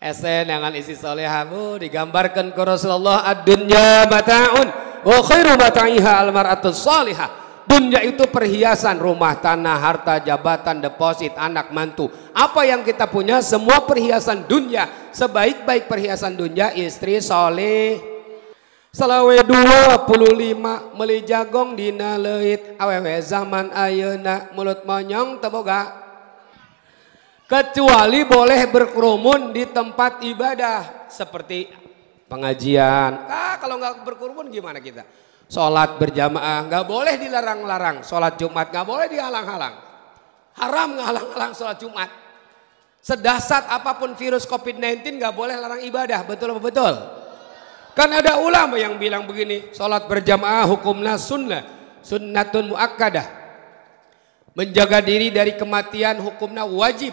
Esen dengan isi solehamu digambarkan ke Rasulullah, ad-dunya mata'un wa khairu mata'iha al-mar'atus salihah. Dunia itu perhiasan, rumah, tanah, harta, jabatan, deposit, anak, mantu. Apa yang kita punya semua perhiasan dunia. Sebaik-baik perhiasan dunia istri soleh. Salawe 25 meli jagong dina leuit awewe zaman ayeuna mulut monyong teboga. Kecuali boleh berkerumun di tempat ibadah seperti pengajian. Kalau nggak berkerumun gimana kita? Sholat berjamaah nggak boleh dilarang-larang. Sholat Jumat nggak boleh dihalang-halang. Haram ngalang-halang sholat Jumat. Sedahsyat apapun virus COVID-19 nggak boleh larang ibadah. Betul apa betul? Kan ada ulama yang bilang begini. Sholat berjamaah hukumnya sunnah. Sunnatun muakkadah. Menjaga diri dari kematian hukumnya wajib.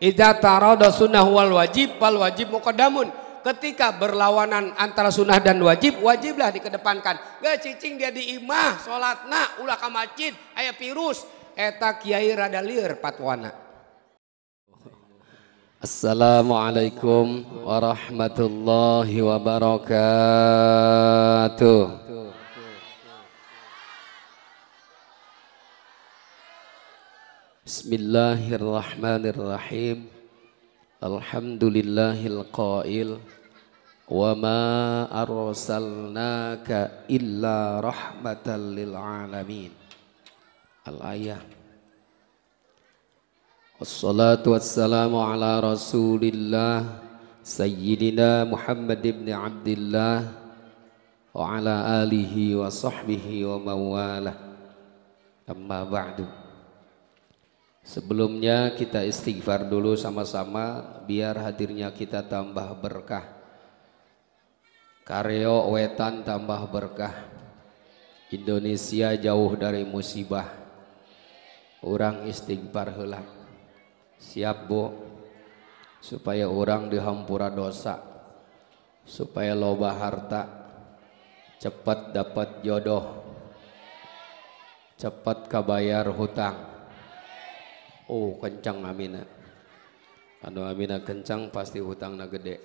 Idza tarada sunnah wal wajib fal wajib muqaddamun. Ketika berlawanan antara sunnah dan wajib, wajiblah dikedepankan. Gak cicing dia di imah salatna ulah ka masjid aya virus eta kiai rada lieur patwana. Assalamualaikum warahmatullahi wabarakatuh. Bismillahirrahmanirrahim. Alhamdulillahil qail wa ma arsalnaka illa rahmatan lil alamin. Al-ayah. Wassalatu wassalamu ala rasulillah sayyidina Muhammad ibn Abdillah wa ala alihi wa sahbihi wa mawalah. Amma ba'du. Sebelumnya kita istighfar dulu sama-sama biar hadirnya kita tambah berkah. Karyo wetan tambah berkah. Indonesia jauh dari musibah. Orang istighfar heula. Siap Bu? Supaya orang dihampura dosa. Supaya loba harta. Cepat dapat jodoh. Cepat kabayar hutang. Oh kencang amina. Anu amina kencang pasti hutangna gede.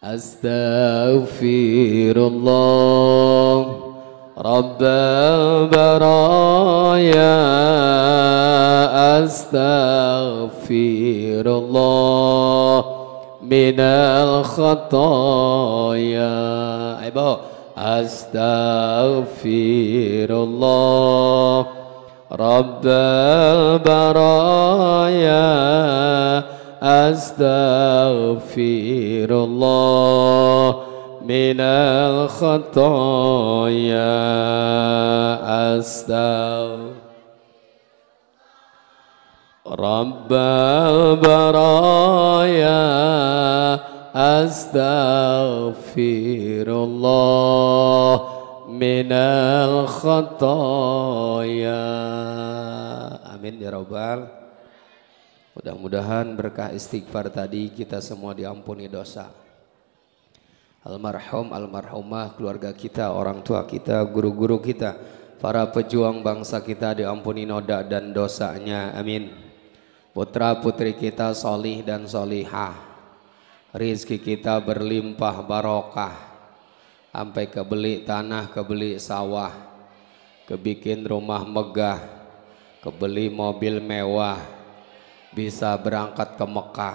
Astaghfirullah Rabbal baraya. Astaghfirullah minal khataya. Ayo astaghfirullah Rabbal baraya. Astaghfirullah minal khataya. Rabbal baraya. Astaghfirullah minal khataya. Amin ya rabbal. Mudah-mudahan berkah istighfar tadi kita semua diampuni dosa. Almarhum, almarhumah, keluarga kita, orang tua kita, guru-guru kita, para pejuang bangsa kita diampuni noda dan dosanya. Amin. Putra putri kita solih dan solihah. Rizki kita berlimpah barokah. Sampai kebeli tanah, kebeli sawah, kebikin rumah megah, kebeli mobil mewah, bisa berangkat ke Mekah.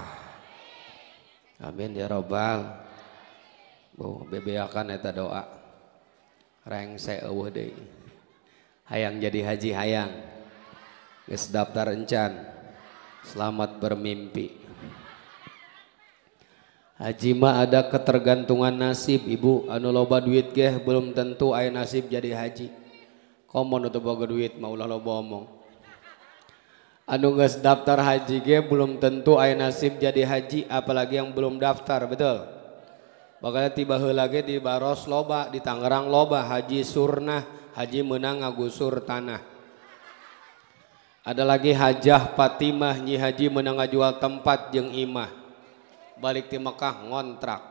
Amin ya robbal. Bu bebeakan eta doa. Rengse eueuh deui. Hayang jadi haji hayang. Geus daftar encan. Selamat bermimpi. Haji mah ada ketergantungan nasib ibu. Anu loba duit ge belum tentu aya nasib jadi haji. Komo nu teu boga duit mah ulah loba omong. Anu geus daftar haji ge belum tentu aya nasib jadi haji, apalagi yang belum daftar, betul? Bakal tiba heula ge di Baros loba, di Tangerang loba haji surnah, haji meunang ngagusur tanah. Ada lagi Hajah Fatimah nyi haji meunang ngajual tempat jeung imah. Balik di Mekah ngontrak.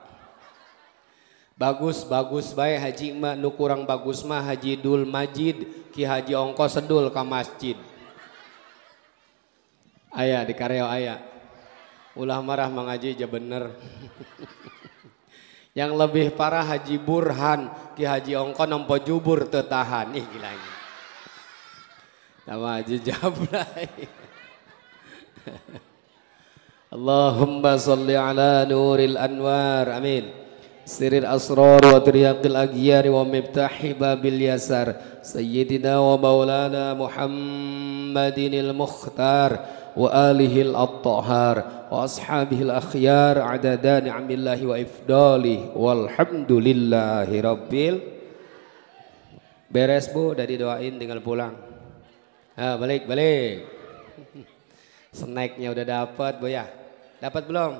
Bagus-bagus bae haji mah, nu kurang bagus mah Haji Dul Majid, Ki Haji ongkos sedul ka masjid. Aya di kareo aya. Ulah marah mengaji aja bener. Yang lebih parah Haji Burhan, Ki Haji Ongko nompo jubur tetahan. Ih gila ini. Sama Haji Jablay. Allahumma salli ala nuril anwar. Amin. Siril asrar wa triyaqil aghyar wa miftahi babil yasar. Sayyidina wa maulana Muhammadinil Mukhtar wa alihil at-tahar wa ashabihil akhyar adada ni'amillahi wa ifdalih walhamdulillahi rabbil. Beres Bu, udah didoain tinggal pulang. Balik. Snacknya udah dapat Bu ya? Dapat belum?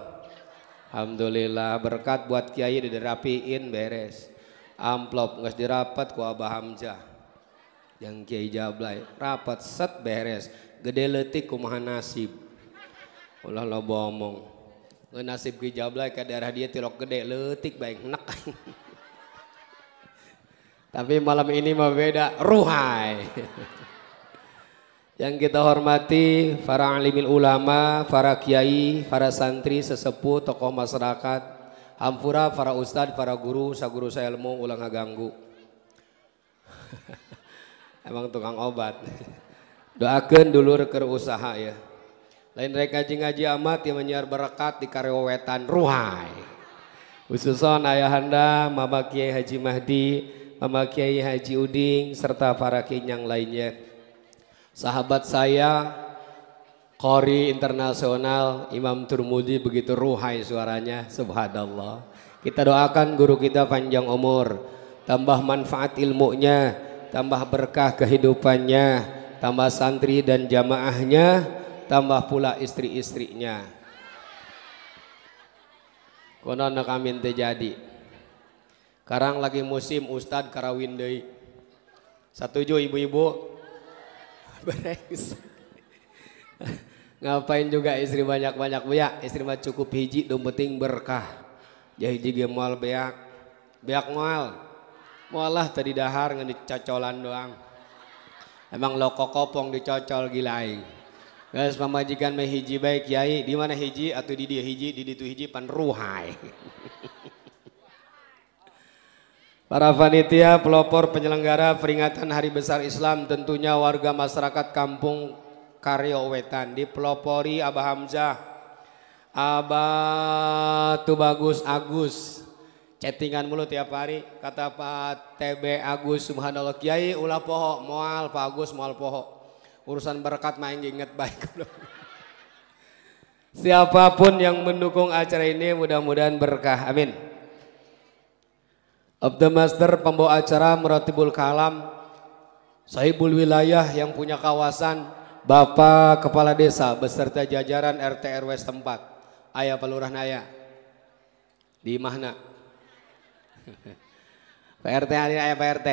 Alhamdulillah, berkat buat Kiai udah dirapiin beres. Amplop nggak dirapat ku Abah Hamzah. Yang Kiai Jablay rapat set beres. Gede letik kumaha nasib. Ulah lo bomong. Nasib Kiai Jablay ke daerah dia tilok gede letik baik enak. Tapi malam ini mah beda, ruhai. Yang kita hormati para alimil ulama, para kiai, para santri, sesepuh, tokoh masyarakat, hampura para ustadz, para guru, saguru saya ilmu ulang ngaganggu. Emang tukang obat. Doakeun dulur keur usaha ya. Lain rek ngaji-ngaji amat yang menyiar berkat di Karyawetan ruhai. Khususon ayahanda Mama Kiai Haji Mahdi, Mama Kiai Haji Uding serta para kiai yang lainnya. Sahabat saya Qori internasional Imam Turmudi begitu ruhai suaranya, subhanallah. Kita doakan guru kita panjang umur, tambah manfaat ilmunya, tambah berkah kehidupannya, tambah santri dan jamaahnya, tambah pula istri-istrinya. Konon kami terjadi. Sekarang lagi musim Ustadz Karawin deui. Setuju ibu-ibu? Beres. Ngapain juga istri banyak-banyak Bu ya? Istri mah cukup hiji, dong penting berkah. Jah hiji ge moal beak. Beak moal. Moal lah tadi dahar ngan dicocolan doang. Emang lo kokopong dicocol gila aing. Geus pamajikan mah hiji bae Kiai, di mana hiji atuh di dia hiji, di ditu hiji pan ruhai. Para panitia, pelopor, penyelenggara peringatan Hari Besar Islam, tentunya warga masyarakat Kampung Karyawetan dipelopori Abah Hamzah, Abah Tubagus Agus, chattingan mulu tiap hari, kata Pak TB Agus, subhanallah Kiai ulah poho, moal Pak Agus moal poho, urusan berkat main inget baik. Siapapun yang mendukung acara ini mudah-mudahan berkah, amin. Abdul Master pembawa acara Meratibul Kalam, sahibul wilayah yang punya kawasan, Bapak Kepala Desa beserta jajaran RT RW setempat, ayah pelurah naya di mana? Pak RT hadir, ayah Pak RT.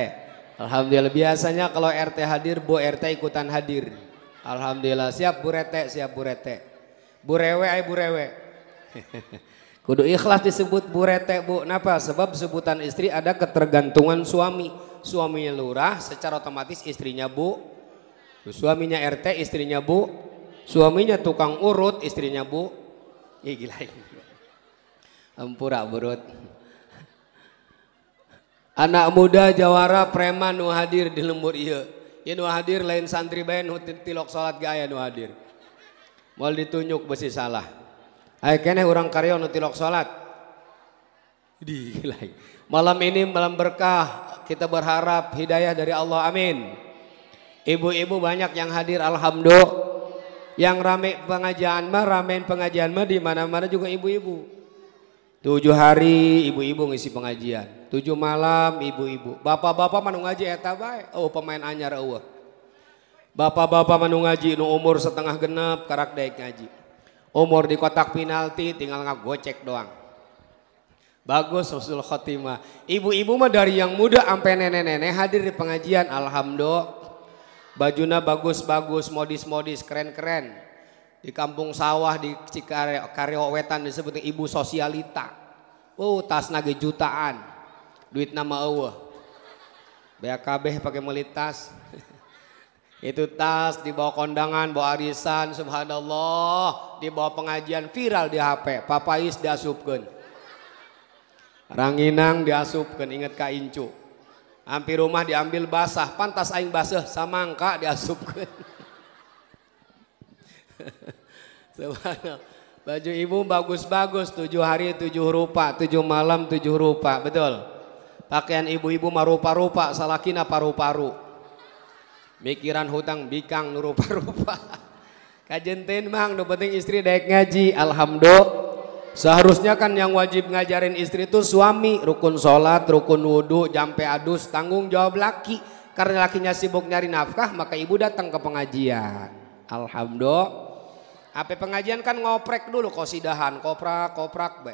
Alhamdulillah, biasanya kalau RT hadir, Bu RT ikutan hadir. Alhamdulillah, siap Bu RT, siap Bu RT. Bu Rewe, ayah Bu Rewe. Kudu ikhlas disebut Bu Rete Bu. Kenapa? Sebab sebutan istri ada ketergantungan suami. Suaminya lurah, secara otomatis istrinya Bu. Suaminya RT, istrinya Bu. Suaminya tukang urut, istrinya Bu. Ih gila ini. Ampura burut. Anak muda jawara preman nu hadir di lembur ieu. Ieu nu hadir lain santri bae nu tilok salat ge aya nu hadir. Moal ditunjuk besi salah. Ayo kene orang karyo nu tilok salat. Gila. Malam ini malam berkah, kita berharap hidayah dari Allah, amin. Ibu-ibu banyak yang hadir, alhamdulillah. Yang rame pengajian mah di mana-mana juga ibu-ibu. 7 hari ibu-ibu ngisi pengajian, 7 malam ibu-ibu. Bapak-bapak manu ngaji eta bae, oh pemain anyar eueuh. Bapak-bapak manu ngaji nu umur setengah genep karak daek ngaji. Umur di kotak penalti tinggal ngagocek doang. Bagus husnul khotimah. Ibu-ibu mah dari yang muda sampai nenek-nenek hadir di pengajian, alhamdulillah. Bajuna bagus-bagus, modis-modis, keren-keren. Di kampung sawah di Karyawetan disebut ibu sosialita. Tas nage jutaan. Duit nama eueuh. Beak kabeh pakai meuli tas. Itu tas dibawa kondangan, bawa arisan, subhanallah, dibawa pengajian viral di HP, papais diasupkeun. Ranginang diasupkeun, inget ka incu. Hampir rumah diambil basah, pantas aing basah samangka diasupkeun. Subhanallah. Baju ibu bagus-bagus, 7 hari 7 rupa, 7 malam 7 rupa, betul. Pakaian ibu-ibu mah rupa-rupa, salakina paru-paru. Mikiran hutang bikang nu rupa-rupa. Kajenten mang, nu penting istri daek ngaji, alhamdulillah. Seharusnya kan yang wajib ngajarin istri itu suami, rukun sholat, rukun wudhu, jampe adus, tanggung jawab laki. Karena lakinya sibuk nyari nafkah, maka ibu datang ke pengajian. Alhamdulillah. Apa pengajian kan ngoprek dulu, kosidahan, koprak be.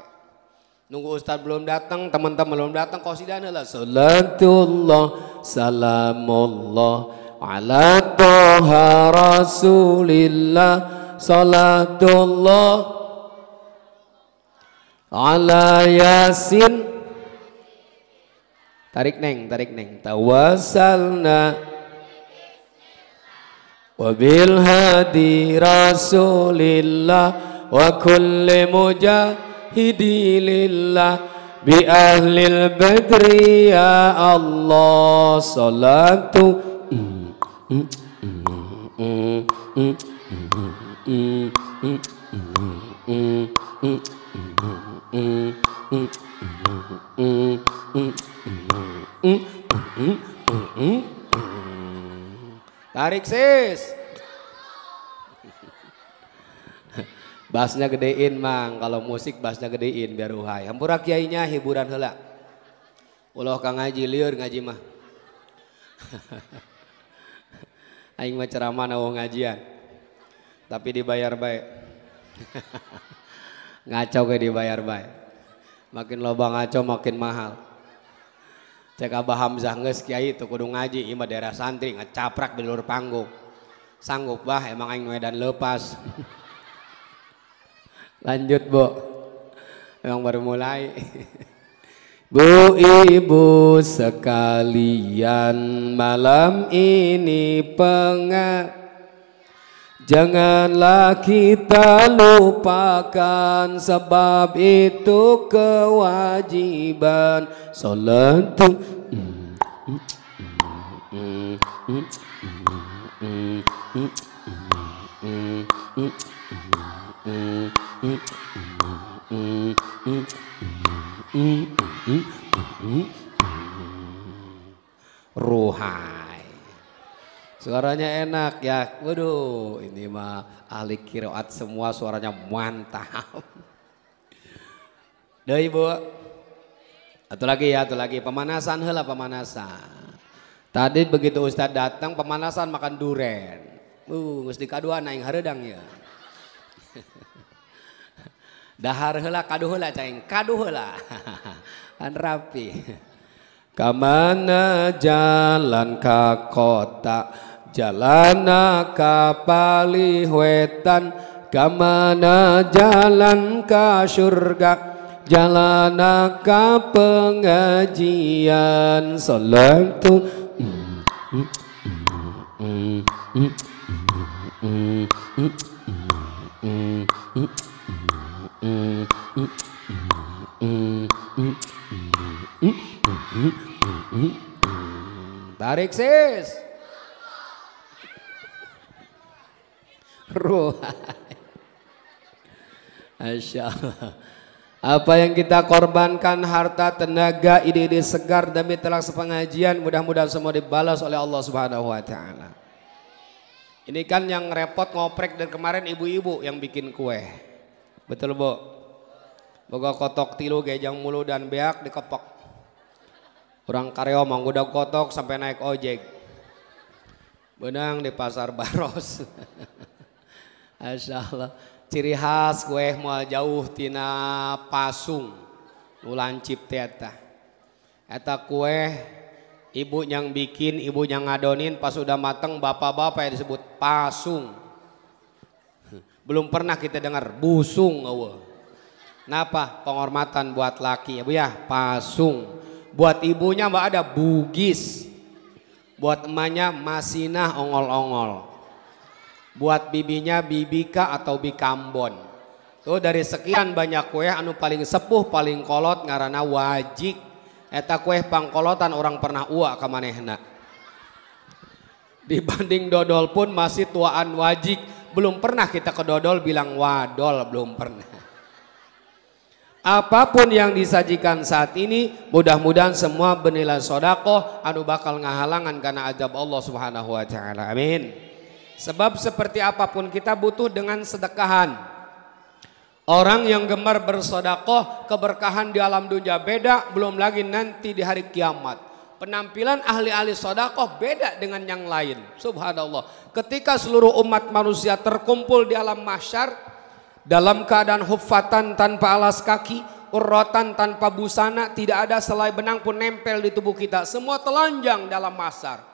Nunggu ustadz belum datang, teman-teman belum datang, kosidahan lah. Salatullah, salamullah, ala toha rasulillah, salatullah, ala yasin. Tarik neng, tawasalna wabil hadi rasulillah wa kulli mujahidilillah bi ahlil badri ya Allah salatu tarik sis. Bassnya gedein mang, kalau musik bassnya gedein biar uhai. Hampura kiainya hiburan heula. Ulah ka ngaji lieur ngaji mah. Aing mah ceramah nawa ngajian. Tapi dibayar bae. Ngaco ge dibayar bae. Makin loba ngaco makin mahal. Cek Abah Hamzah geus kiai teu kudu ngaji, ieu mah daerah santri ngecaprak di luar panggung. Sanggup bah emang aing nu edan leupas. Lanjut Bu. Emang baru mulai. Bu ibu sekalian, malam ini janganlah kita lupakan, sebab itu kewajiban salat. Ruhai. Suaranya enak ya. Waduh, ini mah ahli qiraat semua suaranya mantap. Deui Bu. Atu lagi pemanasan heula pemanasan. Tadi begitu Ustadz datang pemanasan makan duren. Geus dikaduan aing hareudang ya. Dahar heula kadu heula caing, kadu heula. Kan rapi. Kamana jalan ka kota, jalana ka palihwetan, kamana jalan ka surga, jalana ka pengajian salatu. Tarik sis. Masya Allah. Apa yang kita korbankan, harta, tenaga, ide-ide segar demi telak sepengajian, mudah-mudahan semua dibalas oleh Allah Subhanahu wa taala. Ini kan yang repot ngoprek dari kemarin ibu-ibu yang bikin kue. Betul Bu? Boga kotok tilu gejang mulu dan beak dikepok. Orang kareo manggudag kotok sampai naik ojek. Benang di pasar Baros. Masya Allah. Ciri khas kue moal jauh tina pasung. Nu lancip teh eta. Eta kue ibu yang bikin, ibu yang ngadonin, pas udah mateng bapak-bapak yang disebut pasung. Belum pernah kita dengar busung eueuh. Napa? Penghormatan buat laki ya Bu ya, pasung. Buat ibunya Mbak ada bugis. Buat emaknya Masinah ongol-ongol. Buat bibinya Bibika atau Bikambon. Tuh dari sekian banyak kue anu paling sepuh paling kolot ngaranna wajik. Eta kue pangkolotan orang pernah uak ka manehna. Dibanding dodol pun masih tuaan wajik. Belum pernah kita ke dodol bilang wadol, belum pernah. Apapun yang disajikan saat ini, mudah-mudahan semua bernilai sedekah anu bakal ngahalangan karena azab Allah Subhanahu wa taala. Amin. Sebab seperti apapun kita butuh dengan sedekahan. Orang yang gemar bersedekah, keberkahan di alam dunia beda, belum lagi nanti di hari kiamat. Penampilan ahli-ahli sedekah beda dengan yang lain. Subhanallah. Ketika seluruh umat manusia terkumpul di alam mahsyar dalam keadaan huffatan tanpa alas kaki, urratan tanpa busana, tidak ada selai benang pun nempel di tubuh kita. Semua telanjang dalam mahsyar.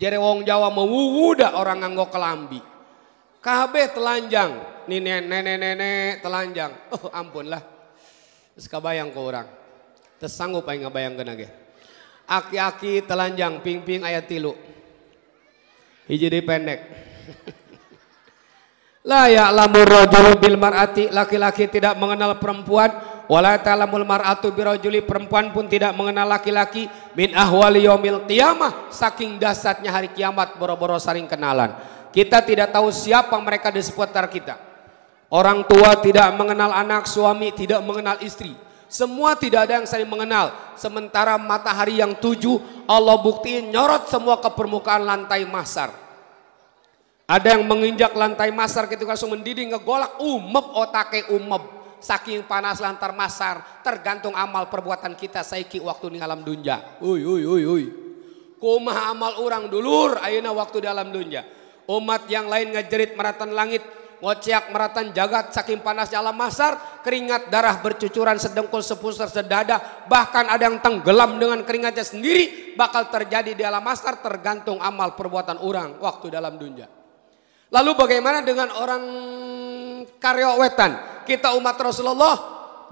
Jere wong Jawa mewuwuda orang nganggo kelambi. Kabeh telanjang. Nih nenek-nenek telanjang. Oh ampun lah. Terus kabayang ke orang. Terus sanggup aing ngabayangkeun ge. Aki-aki telanjang ping-ping aya 3. Hiji deui pendek. La ya'lamur rajulu bil mar'ati, laki-laki tidak mengenal perempuan, wala ta'lamul mar'atu birajuli, perempuan pun tidak mengenal laki-laki, min ahwali yaumil qiyamah, saking dahsyatnya hari kiamat boro-boro saling kenalan. Kita tidak tahu siapa mereka di seputar kita. Orang tua tidak mengenal anak, suami tidak mengenal istri. Semua tidak ada yang saling mengenal. Sementara matahari yang 7 Allah buktiin nyorot semua ke permukaan lantai mahsyar. Ada yang menginjak lantai mahsyar ketika langsung mendidih ngegolak umep otake umep. Saking panas lantar mahsyar, tergantung amal perbuatan kita saiki waktu di alam dunya. Uy. Kumaha amal orang dulur ayeuna waktu di alam dunya. Umat yang lain ngejerit meratan langit, ngociak meratan jagat saking panasnya alam mahsyar, keringat darah bercucuran sedengkul sepusar sedada, bahkan ada yang tenggelam dengan keringatnya sendiri, bakal terjadi di alam mahsyar tergantung amal perbuatan orang waktu dalam dunia. Lalu bagaimana dengan orang karya wetan? Kita umat Rasulullah,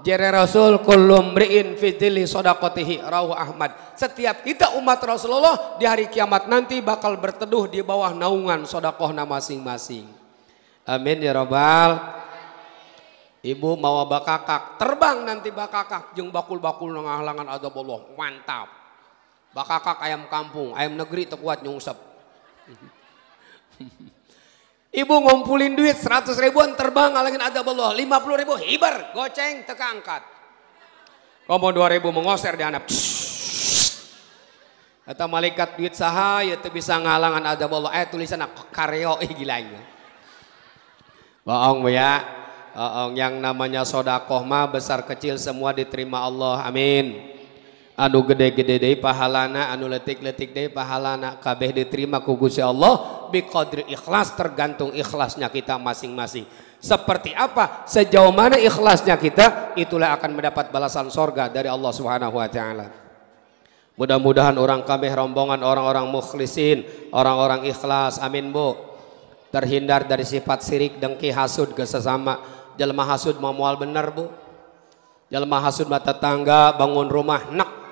jere Rasul kullu mri'in fi dhilli shadaqatihi rawahu Ahmad. Setiap kita umat Rasulullah di hari kiamat nanti bakal berteduh di bawah naungan sedekahna masing-masing. Amin ya rabbal. Ibu mawa bakakak, terbang nanti bakakak jeung bakul-bakul ngahalangan azab Allah. Mantap. Bakakak ayam kampung, ayam negeri teu kuat nyungsep. Ibu ngumpulin duit 100 ribuan terbang ngalangin azab Allah. 50 ribu hibar, goceng teka angkat. Komo 2 ribu mengoser di anak. Kata malaikat duit saha ya teu bisa ngalangan azab Allah. Tulisan karyo gilanya. Bohong ya. Bohong, yang namanya sedekah mah besar kecil semua diterima Allah. Amin. Anu gede-gede deui pahalana, anu leutik-leutik deui pahalana, kabeh diterima ku Gusti Allah biqadri ikhlas, tergantung ikhlasnya kita masing-masing. Seperti apa, sejauh mana ikhlasnya kita, itulah akan mendapat balasan sorga dari Allah Subhanahu wa taala. Mudah-mudahan orang kabeh rombongan orang-orang mukhlisin, orang-orang ikhlas. Amin Bu. Terhindar dari sifat sirik, dengki, hasud ke sesama. Jelema hasud mau moal bener Bu. Jelema hasud mah tetangga bangun rumah nek.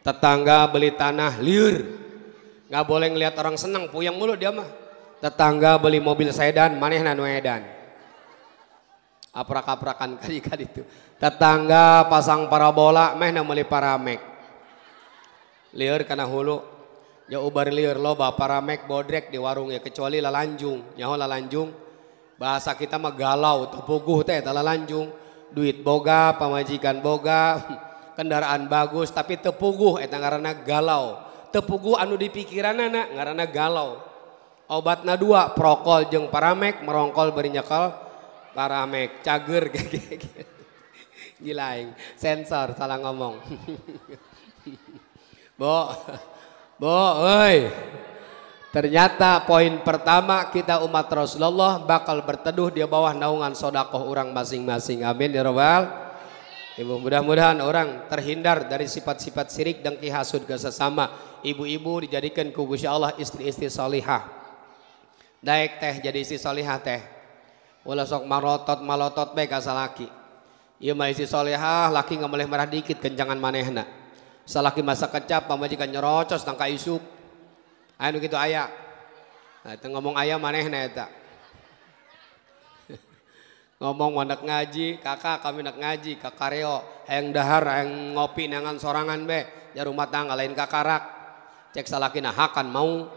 Tetangga beli tanah liur, nggak boleh ngelihat orang senang puyeng mulu dia mah. Tetangga beli mobil sedan, manehna nu edan. Aprak-aprakan kali-kali itu. Tetangga pasang parabola, mehna meuli paramek. Liur kana hulu, ya ubar liur loba paramek bodrek di warung ya kecuali lalanjung, nyaho lalanjung. Bahasa kita mah galau, tepuguh teh lalanjung. Duit boga, pamajikan boga. Kendaraan bagus tapi tepuguh eta ngaranna galau. Tepuguh anu di pikiranna ngaranna galau. Obatna 2, prokol jeung paramek, merongkol beri nyekal paramek, cager gila aing. Sensor salah ngomong. Bo, euy. Ternyata poin pertama kita umat Rasulullah bakal berteduh di bawah naungan sedekah orang masing-masing. Amin ya rabbal. Ibu, mudah-mudahan orang terhindar dari sifat-sifat sirik dan hasud ke sesama. Ibu-ibu dijadikan ku Gusti Allah istri-istri salihah. Daek teh jadi istri salihah teh. Ulah sok malotot bae ka salaki. Ieu mah istri salihah, laki ngameleh merah dikit kencangan manehna. salaki masak kecap pamajikan nyerocos tangka isuk. Anu gitu aya. Nah, itu ngomong aya manehna eta. Ngomong wandak ngaji, kakak kami nak ngaji, kakareo, hayang dahar, hayang ngopi nangan sorangan be, ya rumah tangga lain kakarak, cek salaki nahakan mau.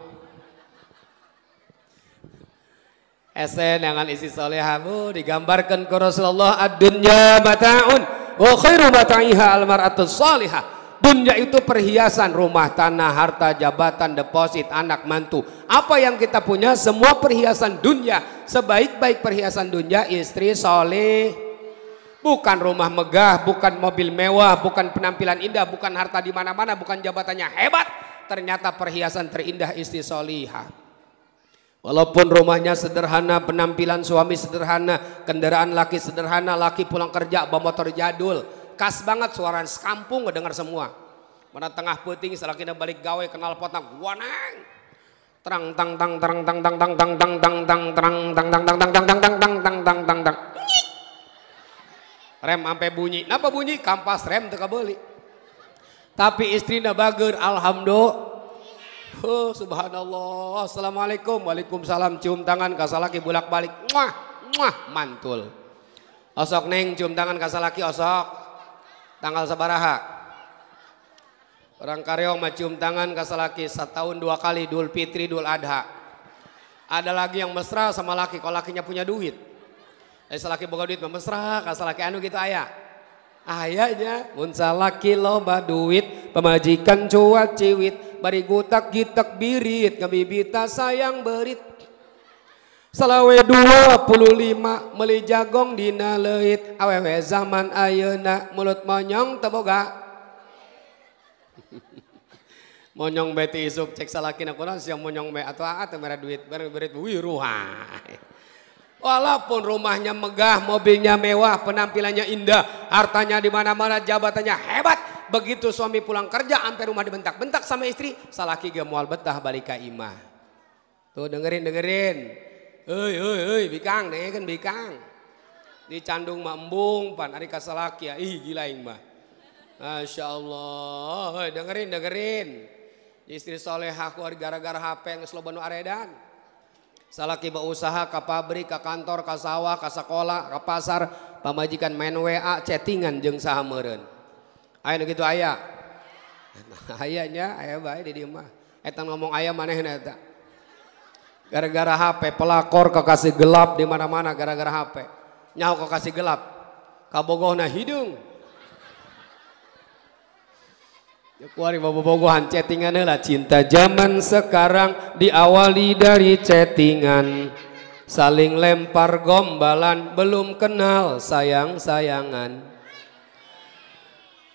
Esen nangan isi soleha bu, digambarkan ke Rasulullah ad-dunya mata'un, wa khairu mata'iha al-mar'atus salihah. Dunia itu perhiasan, rumah, tanah, harta, jabatan, deposit, anak, mantu. Apa yang kita punya semua perhiasan dunia. Sebaik-baik perhiasan dunia istri soleh. Bukan rumah megah, bukan mobil mewah, bukan penampilan indah, bukan harta di mana-mana, bukan jabatannya hebat. Ternyata perhiasan terindah istri solihah. Walaupun rumahnya sederhana, penampilan suami sederhana, kendaraan laki sederhana, laki pulang kerja bawa motor jadul. Khas banget suara sekampung ngedengar semua. Mana tengah peuting salakina balik gawe kenal potna guanang. Terang tang tang terang tang tang tang tang tang tang tang terang tang tang tang tang tang tang tang tang tang tang tang. Rem sampai bunyi. Napa bunyi? Kampas rem teu kabeuli. Tapi istrina bager alhamdulillah. Oh subhanallah. Assalamualaikum. Waalaikumsalam. Cium tangan ka salaki bolak-balik. Muah muah mantul. Osok neng cium tangan ka salaki osok. Tanggal sabaraha orang kareong mah cium tangan ka salaki setahun 2 kali Idul Fitri Idul Adha. Ada lagi yang mesra sama laki kalau lakinya punya duit. Salaki boga duit mah mesra ka salaki anu gitu aya. Ayahnya mun salaki loba duit pamajikan cuat ciwit bari gutak gitak birit ngabibita sayang berit. Salawe 25 meuli jagong dina leuit awewe zaman ayeuna mulut monyong teu boga. Monyong beti isuk cek salakina kunaon siang monyong be atuh teu mere duit berit wiruha. Walaupun rumahnya megah, mobilnya mewah, penampilannya indah, hartanya di mana-mana, jabatannya hebat, begitu suami pulang kerja sampai rumah dibentak-bentak sama istri, salaki ge moal betah balik ka imah. Tuh dengerin. Hei, bikang deh kan bikang. Di candung mah embung pan ari kasalaki ya. Ih gila ing mah. Masya Allah. Hei dengerin. Istri solehah ku gara-gara HP geus loba nu aredan. Salaki berusaha ka pabrik, ka kantor, ka sawah, ka sekolah, ka pasar, pamajikan main WA chattingan jeung saha meureun. Aya nu kitu aya. Ayanya aya bae di dieu mah. Eta ngomong aya manehna eta. Gara-gara HP pelakor kekasih gelap di mana-mana gara-gara HP. Nyaho kekasih gelap. Kabogohna hidung. Ya kuari bobogohan chattingan heula cinta zaman sekarang diawali dari chattingan. Saling lempar gombalan belum kenal sayang-sayangan.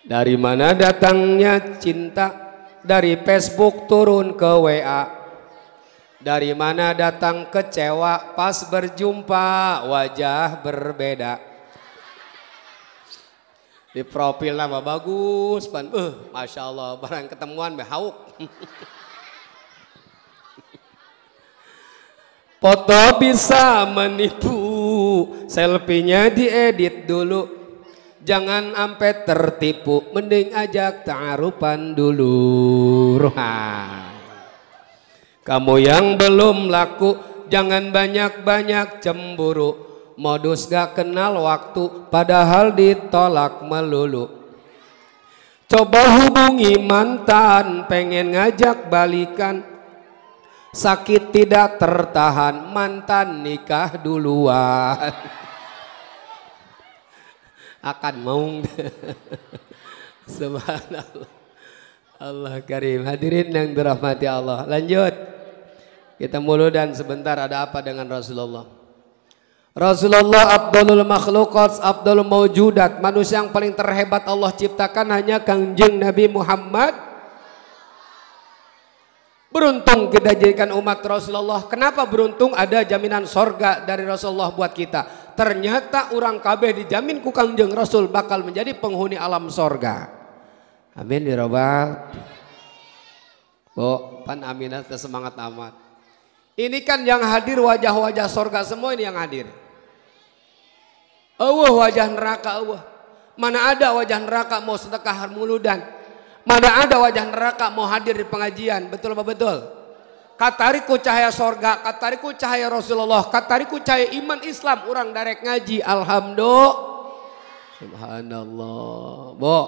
Dari mana datangnya cinta? Dari Facebook turun ke WA. Dari mana datang kecewa pas berjumpa wajah berbeda. Di profil nama bagus pan, masya Allah barang ketemuan behauk. Foto bisa menipu, selfie-nya diedit dulu. Jangan sampai tertipu, mending ajak ta'arufan dulu. Kamu yang belum laku, jangan banyak-banyak cemburu. Modus gak kenal waktu, padahal ditolak melulu. Coba hubungi mantan, pengen ngajak balikan. Sakit tidak tertahan, mantan nikah duluan. Akan mau. Subhanallah. Allah karim. Hadirin yang dirahmati Allah. Lanjut. Kita mulu dan sebentar ada apa dengan Rasulullah. Rasulullah Abdulul Makhlukat, Abdul Mawjudat. Manusia yang paling terhebat Allah ciptakan hanya Kangjeng Nabi Muhammad. Beruntung kita jadikan umat Rasulullah. Kenapa beruntung? Ada jaminan sorga dari Rasulullah buat kita. Ternyata orang kabeh dijamin ku Kangjeng Rasul bakal menjadi penghuni alam sorga. Amin ya Rabbal. Oh, pan aminat semangat amat. Ini kan yang hadir wajah-wajah sorga semua ini yang hadir. Wajah neraka. Mana ada wajah neraka mau sedekah muludan. Mana ada wajah neraka mau hadir di pengajian, betul apa betul? Katariku cahaya sorga, katariku cahaya Rasulullah, katariku cahaya iman Islam, orang darek ngaji, alhamdulillah. Subhanallah. Bo.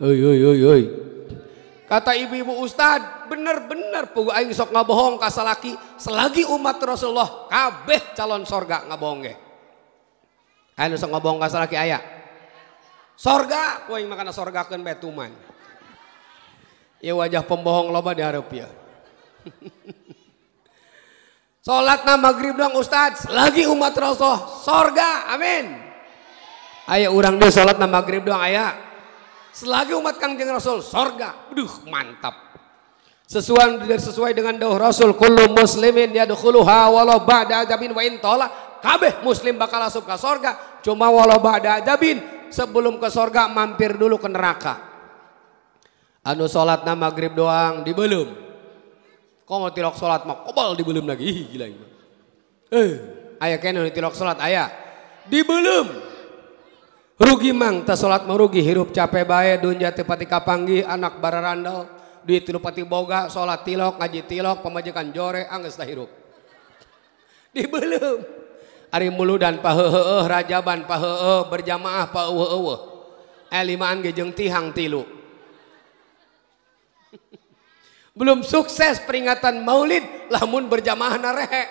Oi. Kata ibu-ibu ustad, bener-bener pugu aing sok ngabohong ka salaki, selagi umat Rasulullah kabeh calon sorga ngabohong ge. Anu sok ngabohong ka salaki aya. Sorga, ku aing makana sorgakeun bae tuman. Ya wajah pembohong loba dihareup ya. Salatna maghrib doang ustad, selagi umat Rasulullah sorga, amin. Aya urang deui salatna maghrib doang aya. Selagi umat Kangjeng Rasul sorga, aduh mantap. Sesuai dengan dawuh Rasul, kullu muslimin yadkhuluha walau ba'da adabin wa in tala. Kabeh muslim bakal asup ka sorga, cuma walau ba'da adabin, sebelum ke sorga mampir dulu ke neraka. Anu salatna maghrib doang dibelum. Kok mau tilok salat mah kobal dibelum lagi, ih gila ini. Aya kene tilok salat aya. Dibelum. Rugi mang teu salat mah rugi, hirup capek bae, dunya teu pati kapanggih, anak bararandal, duit teu pati boga, salat tilok, ngaji tilok, pamajikan jore, anggeus tah hirup. Dibelum. Ari muludan paheueuh, rajaban paheueuh, berjamaah paueuh-eueuh. Limaan ge jeung tihang tilu. Belum sukses peringatan Maulid, lamun berjamaah narehe.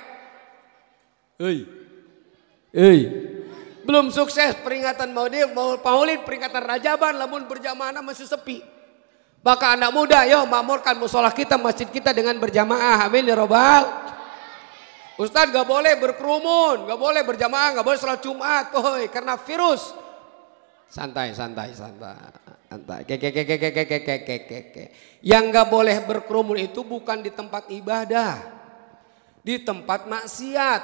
Belum sukses peringatan Maulid, peringatan Rajaban, lamun berjamaah masih sepi. Maka anak muda, yo makmurkan musola kita, masjid kita dengan berjamaah. Amin ya robbal. Ustadz gak boleh berkerumun, gak boleh berjamaah, gak boleh sholat Jumat, karena virus. Santai. Yang gak boleh berkerumun itu bukan di tempat ibadah, di tempat maksiat,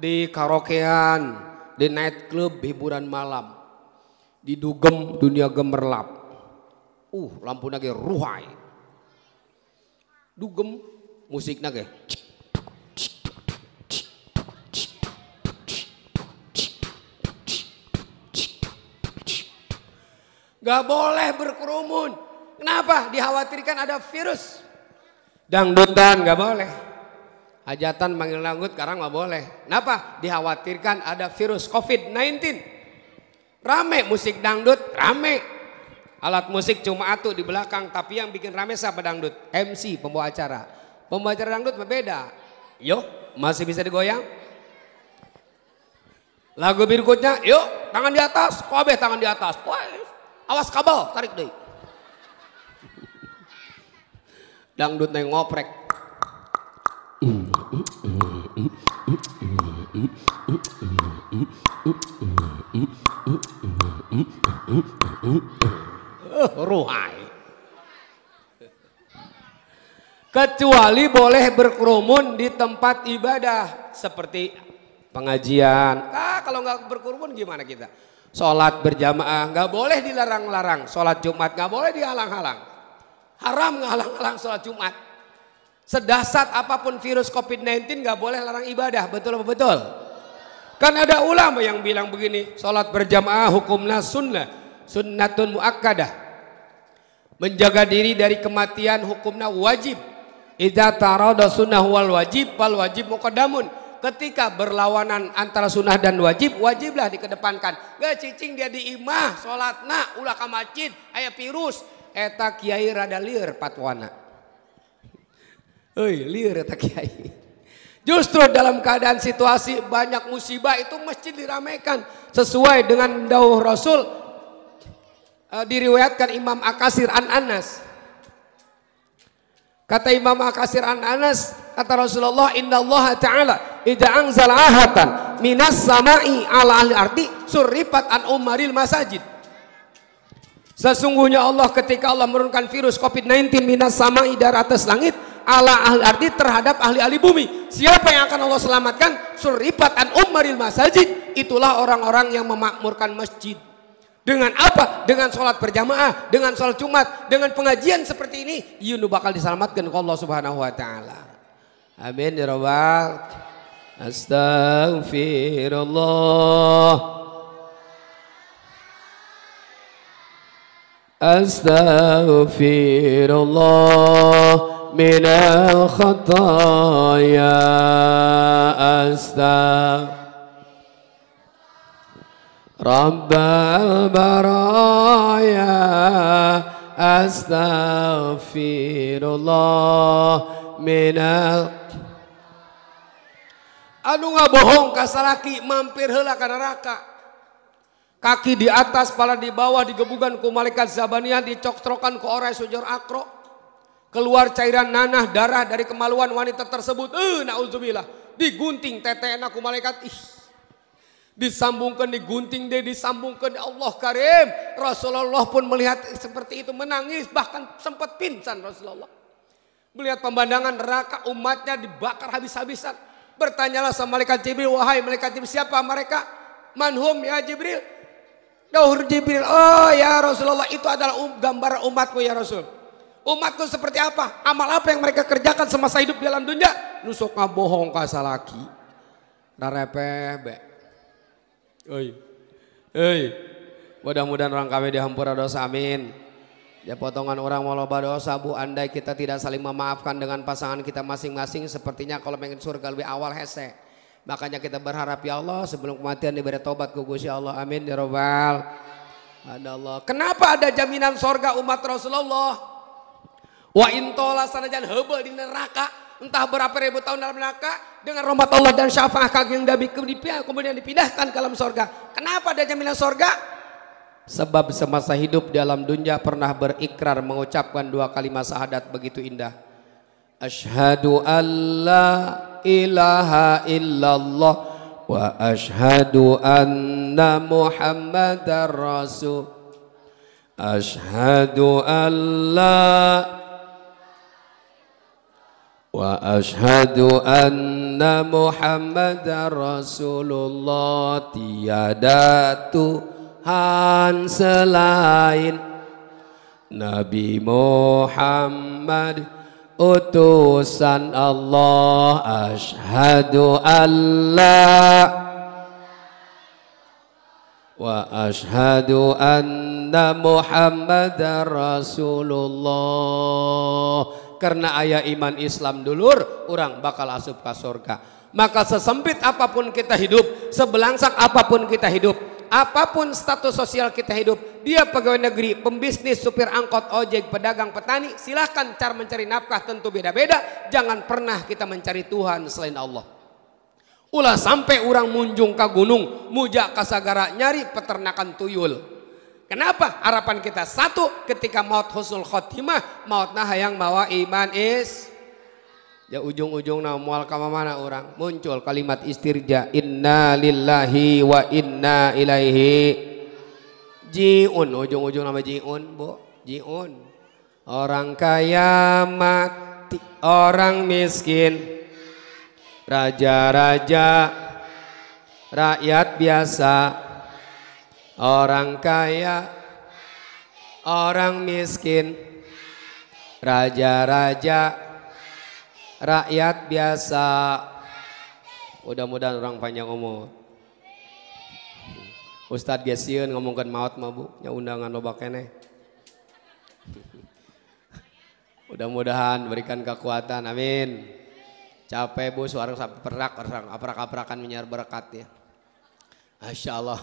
di karaokean, di night club, hiburan malam, di dugem dunia gemerlap. Lampu nage ruhai. Dugem musik nage. Gak boleh berkerumun. Kenapa? Dikhawatirkan ada virus. Dangdutan gak boleh. Hajatan manggil dangdut sekarang gak boleh. Kenapa? Dikhawatirkan ada virus COVID-19. Rame musik dangdut, rame. Alat musik cuma atu di belakang, tapi yang bikin rame siapa dangdut? MC, pembawa acara. Pembawa acara dangdut berbeda. Yuk, masih bisa digoyang? Lagu berikutnya, yuk tangan di atas, kabeh tangan di atas. Wah, awas kabel, tarik deh. Dangdut neng ngoprek. Ruhai. Kecuali boleh berkerumun di tempat ibadah seperti pengajian. Kalau nggak berkerumun gimana kita? Sholat berjamaah nggak boleh dilarang-larang. Sholat Jumat nggak boleh dihalang-halang. Haram ngehalang-halang sholat Jumat. Sedahsyat apapun virus COVID-19 nggak boleh larang ibadah. Betul apa betul? Kan ada ulama yang bilang begini, sholat berjamaah hukumnya sunnah, sunnatun muakkadah. Menjaga diri dari kematian hukumnya wajib. Idza tarada sunnah wal wajib, fal wajib muqaddamun. Ketika berlawanan antara sunnah dan wajib, wajiblah dikedepankan. Gak cicing dia di imah, sholatna, ulah ka masjid, aya virus. Eta kiai rada lieur patwana. Lieur eta kiai. Justru dalam keadaan situasi banyak musibah itu masjid diramaikan. Sesuai dengan dawuh Rasul, diriwayatkan Imam Akasir an Anas. Kata Imam Akasir an Anas, kata Rasulullah, innallaha ta'ala idza anzala ahatan minas sama'i ala ahli ardi surifat an umaril masajid. Sesungguhnya Allah ketika Allah menurunkan virus COVID-19 minas sama'i dari atas langit ala ahli ardi terhadap ahli-ahli bumi. Siapa yang akan Allah selamatkan? Surifat an umaril masajid. Itulah orang-orang yang memakmurkan masjid. Dengan apa? Dengan sholat berjamaah, dengan sholat Jumat, dengan pengajian seperti ini, yunu bakal diselamatkan oleh Allah Subhanahu wa taala. Amin ya rabbal. Astaghfirullah. Astaghfirullah minal khataya. Rabbal baraya. Astaghfirullah minal. Anu ngabohong kasalaki mampir heula ka neraka. Kaki di atas, pala di bawah, digebugan ku malaikat Zabaniyah, dicoktrokan ku orai sujur akro. Keluar cairan nanah darah dari kemaluan wanita tersebut. Nauzubillah. Digunting tetena ku malaikat. Disambungkan, digunting deh, disambungkan. Allah Karim. Rasulullah pun melihat seperti itu, menangis, bahkan sempat pingsan Rasulullah. Melihat pemandangan neraka, umatnya dibakar habis-habisan. Bertanyalah sama malaikat Jibril, wahai malaikat Jibril, siapa mereka? Manhum ya Jibril? Dahur Jibril, oh ya Rasulullah, itu adalah gambar umatku ya Rasul. Umatku seperti apa? Amal apa yang mereka kerjakan semasa hidup dalam dunia? Nusuk ngabohong kasalaki. Rarepeh be. Mudah-mudahan orang kami dihampura dosa, amin. Ya potongan orang mau loba dosa bu, andai kita tidak saling memaafkan dengan pasangan kita masing-masing, sepertinya kalau pengen surga lebih awal hese. Makanya kita berharap ya Allah sebelum kematian diberi tobat ku Gusti Allah, amin ya robbal. Allah. Kenapa ada jaminan surga umat Rasulullah? Wa intola sanajan heubeul di neraka, entah berapa ribu tahun dalam neraka, dengan rahmat Allah dan syafaat yang kemudian dipindahkan ke dalam surga. Kenapa ada jaminan surga? Sebab semasa hidup dalam dunia pernah berikrar mengucapkan dua kalimat syahadat begitu indah. Asyhadu an la ilaha illallah wa asyhadu anna Muhammadar Rasul. Asyhadu an la wa asyhadu anna Muhammadar Rasulullah, tiada Tuhan selain Nabi Muhammad utusan Allah. Asyhadu Allah wa asyhadu anna Muhammadar Rasulullah. Karena ayah iman Islam dulur, orang bakal asup ke surga. Maka sesempit apapun kita hidup, sebelangsak apapun kita hidup, apapun status sosial kita hidup, dia pegawai negeri, pembisnis, supir angkot, ojek, pedagang, petani, silahkan cara mencari nafkah tentu beda-beda. Jangan pernah kita mencari Tuhan selain Allah. Ulah sampai orang munjung ke gunung, muja kasagara nyari peternakan tuyul. Kenapa? Harapan kita satu, ketika maut husnul khotimah, mautna hayang mawa iman is. Ya ujung-ujung na mual kama mana orang muncul kalimat istirja, inna lillahi wa inna ilaihi jiun. Ujung-ujung nama jiun, bu, jiun. Orang kaya mati, orang miskin, raja-raja, rakyat biasa, orang kaya, orang miskin, raja-raja, rakyat biasa. Mudah-mudahan orang panjang umur. Ustadz Gesieun ngomongkan maut mah bu, nya undangan loba keneh. Mudah-mudahan berikan kekuatan, amin. Capek bu, suara aprak-aprakan menyar berkat ya. Masya Allah.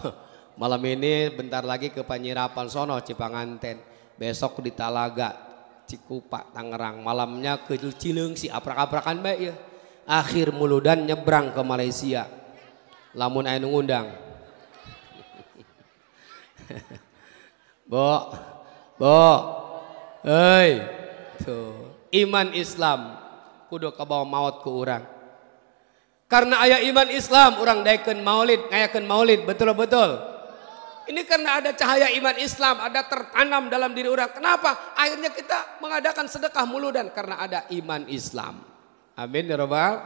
Malam ini bentar lagi ke Panyirapan sono Cipanganten, besok di Talaga Cikupa Tangerang, malamnya ke Cileungsi aprak-aprakan baik ya. Akhir muludan nyebrang ke Malaysia. Lamun aya nu ngundang. Bo, hei, tuh iman Islam kudu kabawa maut ku urang. Karena aya iman Islam, orang daekeun maulid, ngayakeun maulid, betul-betul. Ini karena ada cahaya iman Islam, ada tertanam dalam diri orang. Kenapa? Akhirnya kita mengadakan sedekah muludan karena ada iman Islam. Amin ya Rabbal.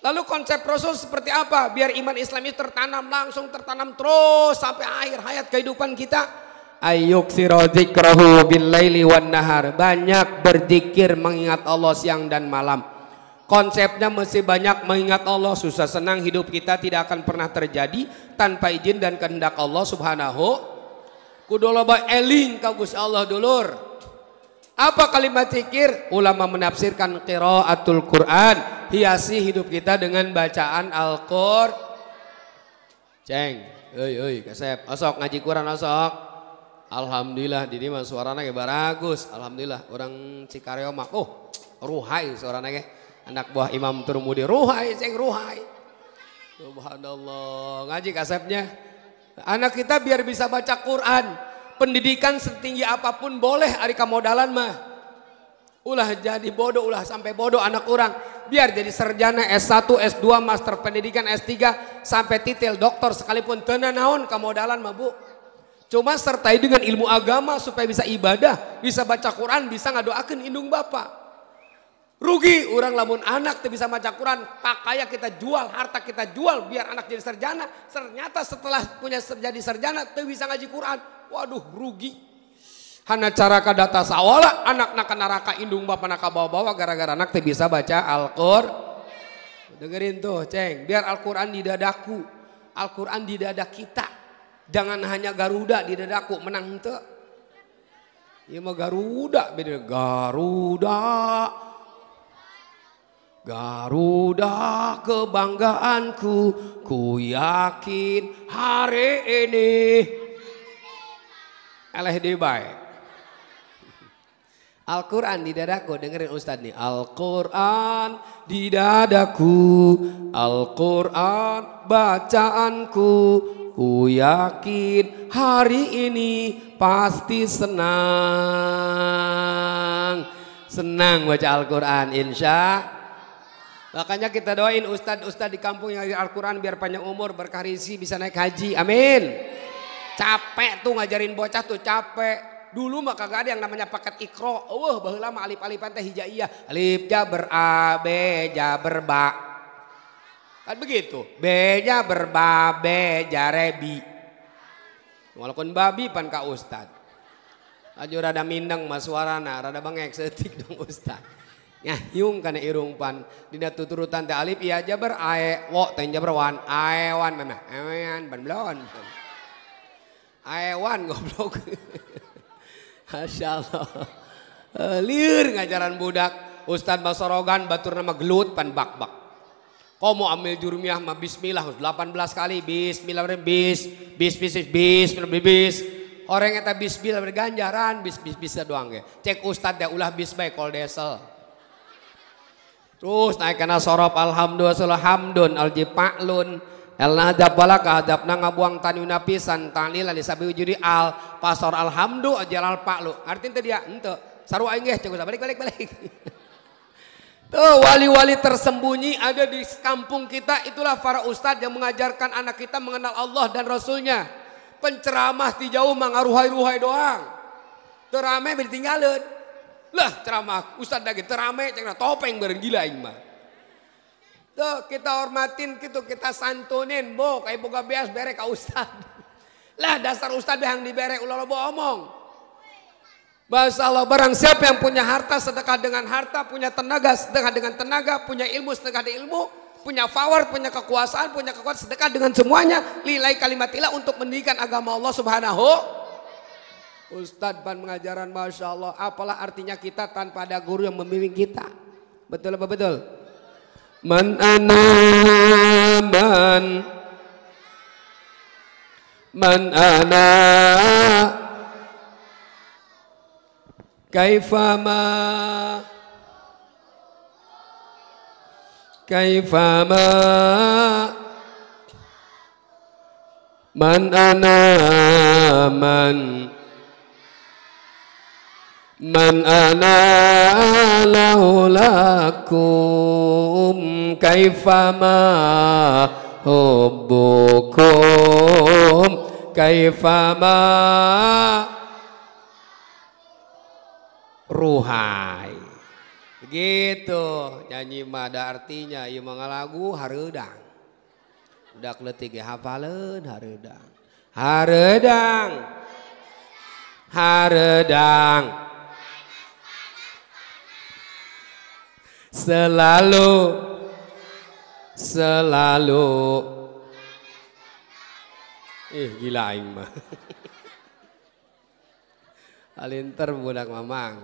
Lalu konsep Rasul seperti apa? Biar iman Islam itu tertanam, langsung tertanam terus sampai akhir hayat kehidupan kita. Ayyuksiru dzikrahu bil laili wan nahar. Banyak berzikir mengingat Allah siang dan malam. Konsepnya mesti banyak mengingat Allah. Susah senang hidup kita tidak akan pernah terjadi tanpa izin dan kehendak Allah subhanahu. Kudu loba eling ka Gusti Allah dulur. Apa kalimat zikir? Ulama menafsirkan qiraatul Quran, hiasi hidup kita dengan bacaan Al-Qur'an. Ceng, euy kasep, osok ngaji Quran osok. Alhamdulillah di mah suarana ge bagus. Alhamdulillah orang Cikareo mah ruhai suarana ge. Anak buah Imam Turmudi ruhai ceng ruhai. Subhanallah, ngaji kasepnya. Anak kita biar bisa baca Quran. Pendidikan setinggi apapun boleh ari kamodalan mah. Ulah jadi bodoh, ulah sampai bodoh anak orang. Biar jadi sarjana S1, S2, master pendidikan S3 sampai titel doktor sekalipun teu naon kamodalan mah Bu. Cuma sertai dengan ilmu agama supaya bisa ibadah, bisa baca Quran, bisa ngadoakeun indung Bapak. Rugi orang lamun anak teu bisa baca Quran, pakaya kita jual, harta kita jual biar anak jadi sarjana. Ternyata setelah punya jadi sarjana teu bisa ngaji Quran. Waduh rugi. Hana cara kadata sawala anak nak neraka indung bapak nak bawa-bawa gara-gara anak teh bisa baca Al-Qur'an. Dengerin tuh ceng, biar Al-Qur'an di dadaku, Al-Qur'an di dada kita. Jangan hanya Garuda di dadaku, menang teu. Ieu mah Garuda beda Garuda. Garuda kebanggaanku, ku yakin hari ini. Eleh di baik. Al-Quran di dadaku, dengerin Ustadz nih. Al-Quran di dadaku, Al-Quran bacaanku, ku yakin hari ini pasti senang. Senang baca Al-Quran insya. Makanya kita doain Ustadz di kampung yang Al-Quran biar panjang umur, berkah rezeki, bisa naik haji. Amin. Capek tuh ngajarin bocah tuh capek. Dulu mah kagak ada yang namanya paket ikro. Baheula mah alif-alifan teh hijaiyah. Alif jaber A, B jaber ba. Kan begitu. B jaber ba, B jarebi. Walaupun babi pan ka Ustad. Ajo rada mindeng mas suarana, rada bangek setik dong Ustad. Nyah yung kana irung pan. Dina tuturutan teh alif iya jaber ae, wo teh jaber wan, aewan memang. Aewan ban blon. Aewan goblok. Masya Allah. Liur ngajaran budak. Ustadz Basorogan batur nama gelut pan bak-bak. Kau mau ambil jurmiah mah bismillah 18 kali bismillah bis. Orang eta bismillah berganjaran bis doang ge. Cek Ustadz ya ulah bis bae kol desel. Terus naik kana sorop alhamdulillah hamdun aljipaklun. El nadab balaka adabna ngabuang taniuna pisan ta'lilan disabi wujudi al pasor alhamdu jalal paklu. Artinya teh dia henteu. Saru aing ge cek balik. Tuh wali-wali tersembunyi ada di kampung kita, itulah para ustadz yang mengajarkan anak kita mengenal Allah dan Rasulnya. Penceramah ti jauh mah ngaruhai-ruhai doang. Teu rame ditinggalin. Lah ceramah ustadz lagi teu rame cenah topeng bareng gila aing mah. Tuh kita hormatin gitu, kita santunin, bo kayak boga beas bere ka ustad. Lah dasar ustad yang dibere ulah lobo omong. Bahasa Allah barang siapa yang punya harta sedekah dengan harta, punya tenaga sedekah dengan tenaga, punya ilmu sedekah dengan ilmu, punya power, punya kekuasaan sedekah dengan semuanya. Lillahi kalimatillah untuk mendidikan agama Allah subhanahu. Ustad pan pengajaran Masya Allah, apalah artinya kita tanpa ada guru yang membimbing kita. Betul apa betul? Man ana kaifama man ana laulakum kaifama hubbukum kaifama ruhai. Begitu nyanyi mah ada artinya. Ieu mah lagu hareudang. Budak leutik ge hafaleun hareudang. Hareudang. Selalu gila aing mah. Alinter budak mamang.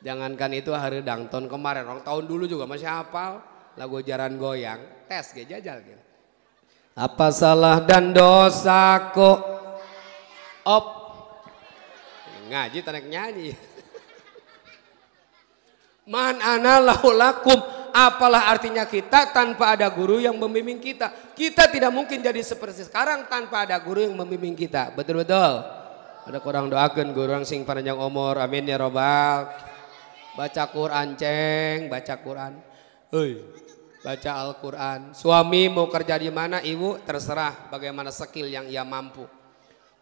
Jangankan itu hari dangton kemarin, orang tahun dulu juga masih hafal lagu Jaran Goyang, tes ge jajal gitu. Apa salah dan dosaku? Op. Ngaji tanek nyanyi. Man ana laulakum, apalah artinya kita tanpa ada guru yang membimbing kita. Kita tidak mungkin jadi seperti sekarang tanpa ada guru yang membimbing kita. Betul-betul. Ada kurang doakan guru yang sing panjang umur, amin ya robbal. Baca Quran ceng, baca Quran. Hei, baca Al-Quran. Suami mau kerja di mana, ibu terserah bagaimana skill yang ia mampu.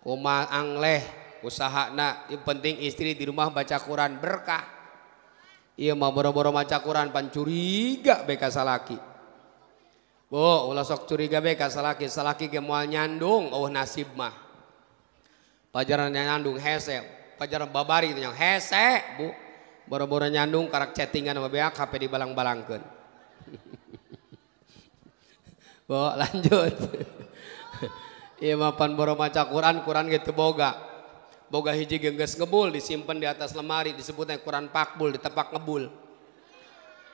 Kuma angleh, usaha nak, yang penting istri di rumah baca Quran berkah. Iya mau boro-boro maca Quran pan curiga beka salaki. Bu, ulah sok curiga beka salaki ge moal nyandung nasib mah. Pajaran nyandung hese, pajaran babari itu yang hese, Bu. Boro-boro nyandung karak chattingan sama beak HP dibalang-balangkeun. Bu, lanjut. Iya mah pan boro maca Quran ge teu boga. Boga hiji geus ngebul disimpan di atas lemari disebutnya Quran pakbul ditepak ngebul.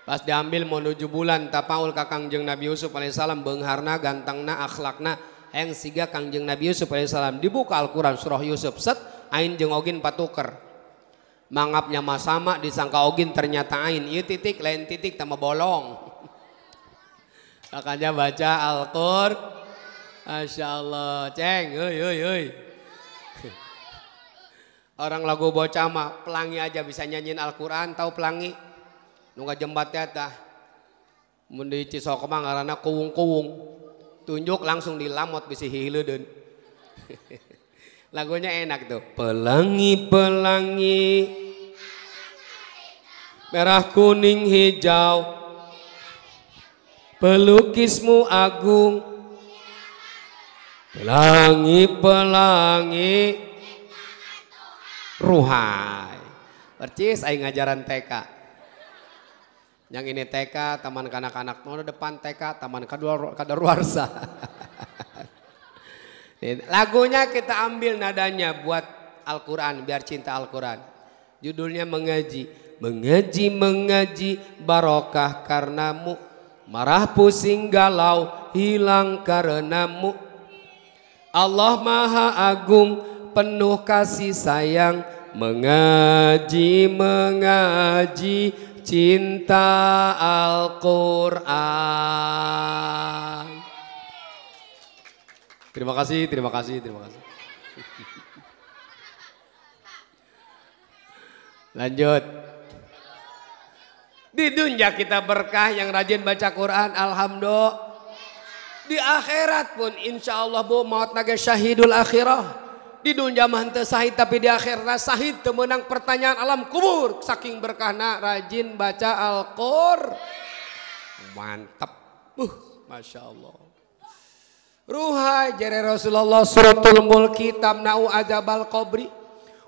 Pas diambil mau 7 bulan tapaul ka Kangjeng Nabi Yusuf alaihissalam beungharna gantengna akhlakna hayang siga Kangjeng Nabi Yusuf alaihissalam dibuka Al-Quran surah Yusuf set ain jeung ogin patuker. Mangapnya sama disangka ogin ternyata ain ieu titik lain titik tama bolong. Makanya baca Al-Qur'an. Masya Allah ceng euy. Orang lagu bocah mah pelangi aja bisa nyanyiin Al-Quran, tahu pelangi? Nunggu jembatnya tah. Mun di Cisoko mah ngaranna kuwung-kuwung. Tunjuk langsung dilamot bisi hihileudeun. Lagunya enak tuh. Pelangi-pelangi merah kuning hijau pelukismu agung. Pelangi-pelangi ruhai. Percis aing ngajaran TK. Yang ini TK, taman kanak-kanak. Mau depan TK, taman kadaluarsa. Lagunya kita ambil nadanya buat Al-Quran, biar cinta Al-Quran. Judulnya mengaji. Mengaji barokah karenamu. Marah pusing galau hilang karenamu. Allah Maha Agung penuh kasih sayang, mengaji cinta Al-Quran. Terima kasih. Lanjut. Di dunia kita berkah yang rajin baca Quran, alhamdulillah. Di akhirat pun insya Allah bu maut naga syahidul akhirah. Di dunia mah henteu sahid tapi di akhirat sahid teu meunang pertanyaan alam kubur saking berkahna rajin baca Al-Qur'an. Mantap. Masya Allah. Ruhai jere Rasulullah suratul mulki tamna'u adzabal qabri.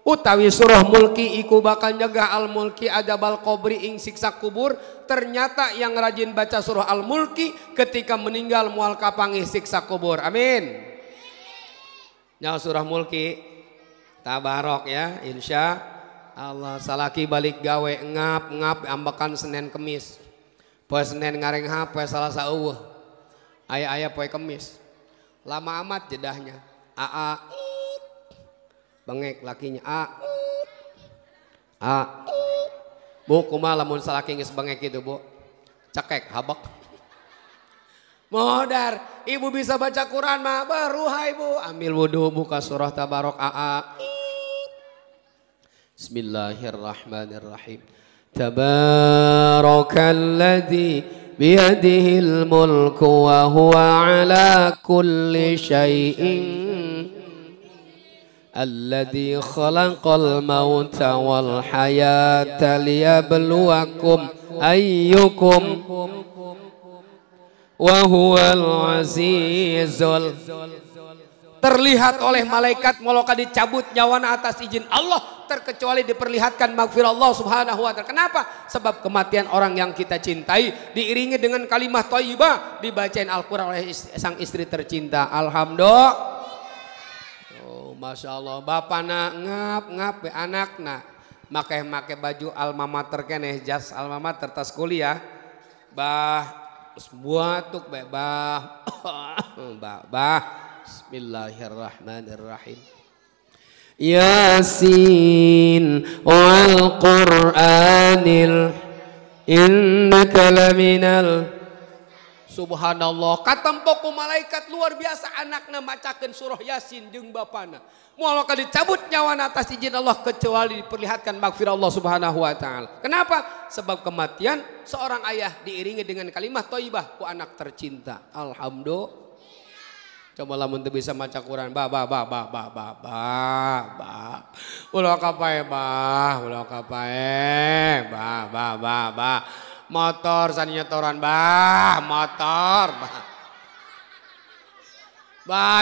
Utawi surah mulki iku bakal nyegah al-mulki adzabal qabri ing siksa kubur. Ternyata yang rajin baca surah al-mulki ketika meninggal mual kapangih siksa kubur. Amin. Nyawa surah mulki tabarok ya insya Allah. Salaki balik gawe ngap ambekan Senin Kemis. Poe Senin ngareng poe Salasa eueuh. Aya poe Kemis. Lama amat jedahnya. Aa bengek lakinya Bu kumaha lamun salaki geus bengek kitu Bu? Cekek habak. Modar, ibu bisa baca Quran mah baru hai Bu. Ambil wudu buka surah Tabarok Bismillahirrahmanirrahim. Tabarakalladzi biyadihil mulku wa huwa ala kulli syai'in alladzi khalaqal mauta wal hayata liyabluwakum ayyukum wa huwal azizul. Terlihat oleh malaikat moloka dicabut nyawana atas izin Allah, terkecuali diperlihatkan maghfirah Allah subhanahu wa ta'ala. Kenapa? Sebab kematian orang yang kita cintai diiringi dengan kalimat thayyibah, dibacain Al-Quran oleh sang istri tercinta. Alhamdulillah. Masya Allah, bapakna ngap be anakna make baju alma mater keneh, jas alma mater tas kuliah. Bah buatuk be bah. Bismillahirrahmanirrahim. Yasin wal Qur'anil innaka laminal. Subhanallah, katempo ku malaikat luar biasa anakna macakeun surah Yasin jeung bapana. Moal ka dicabut nyawana atas izin Allah kecuali diperlihatkan magfirah Allah Subhanahu wa taala. Kenapa? Sebab kematian seorang ayah diiringi dengan kalimat thayyibah ku anak tercinta. Alhamdulillah. Coba lamun teu bisa maca Quran, ulah kapae motor sanyetoran motor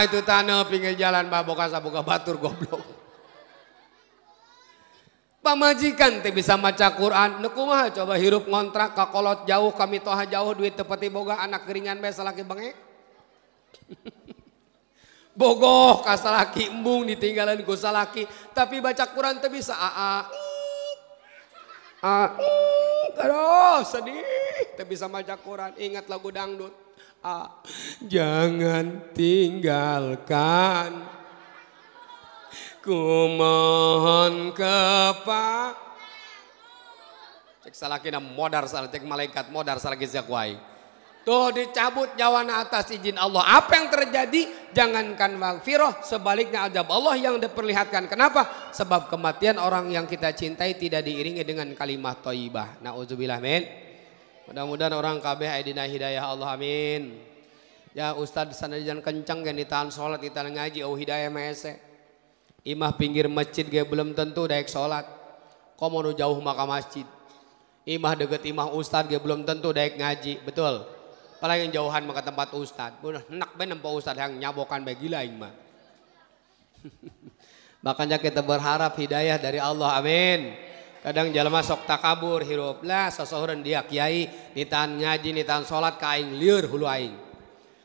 itu tanah pinggir jalan boga batur goblok. Pamajikan teh bisa maca Quran nu kumaha coba hirup ngontrak ka kolot jauh kami toha jauh duit teu pati boga anak geringan bae salaki bangek. Bogoh ka salaki embung ditinggalan ku salaki tapi baca Quran teh bisa aduh sedih teu bisa maca Quran. Ingat lagu dangdut. Jangan tinggalkan ku mohon cek salakina modar cek malaikat modar salaki zakwai. Tuh dicabut nyawana atas izin Allah. Apa yang terjadi? Jangankan magfirah, sebaliknya azab Allah yang diperlihatkan. Kenapa? Sebab kematian orang yang kita cintai tidak diiringi dengan kalimat thayyibah. Nauzubillah min. Mudah-mudahan orang kabeh aya dina hidayah Allah, amin. Ya Ustaz sanajan kencang kan ditahan sholat ditahan ngaji hidayah mese. Imah pinggir masjid ge belum tentu daek sholat. Komo nu jauh maka masjid. Imah deket imah Ustaz ge belum tentu daek ngaji, betul. Apalagi yang jauhan maka tempat Ustad. Enak bener nempo Ustad yang nyabokan bagi lain mah. Makanya kita berharap hidayah dari Allah, amin. Kadang jalma sok takabur hirup lah sasahureun dia kiai nitahan ngaji nitahan salat ka aing lieur hulu aing.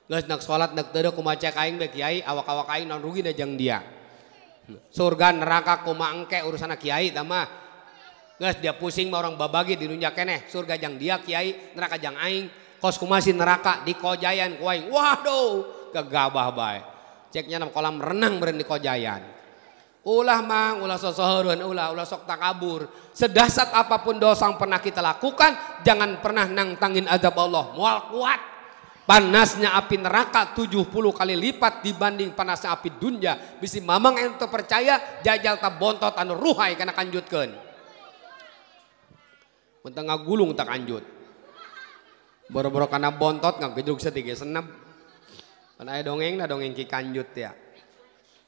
Geus nak salat nak teu kumaca ka aing be kiai awak-awak aing naon rugina jeung dia. Surga neraka kumaha engke urusanna kiai tah mah. Geus dia pusing mah orang babagi di dunya keneh surga jeung dia kiai neraka jeung aing. Kos kumasin neraka di Kojayan kuaing. Waduh, gegabah bae. Ceknya nam kolam renang beren di Kojayan. Ulah mang, ulah sosoheureun, ulah sok takabur. Sedahsyat apapun dosa yang pernah kita lakukan, jangan pernah nangtangin azab Allah. Moal kuat. Panasnya api neraka 70 kali lipat dibanding panasnya api dunya. Bisi mamang ente percaya jajal tak bontot anu ruhai kana kanjutkeun. Mentang ngagulung tak kanjut. Boro-boro karena bontot nggak gedug setiga senep. Karena ada dongeng, nah dongeng ki kanjut ya.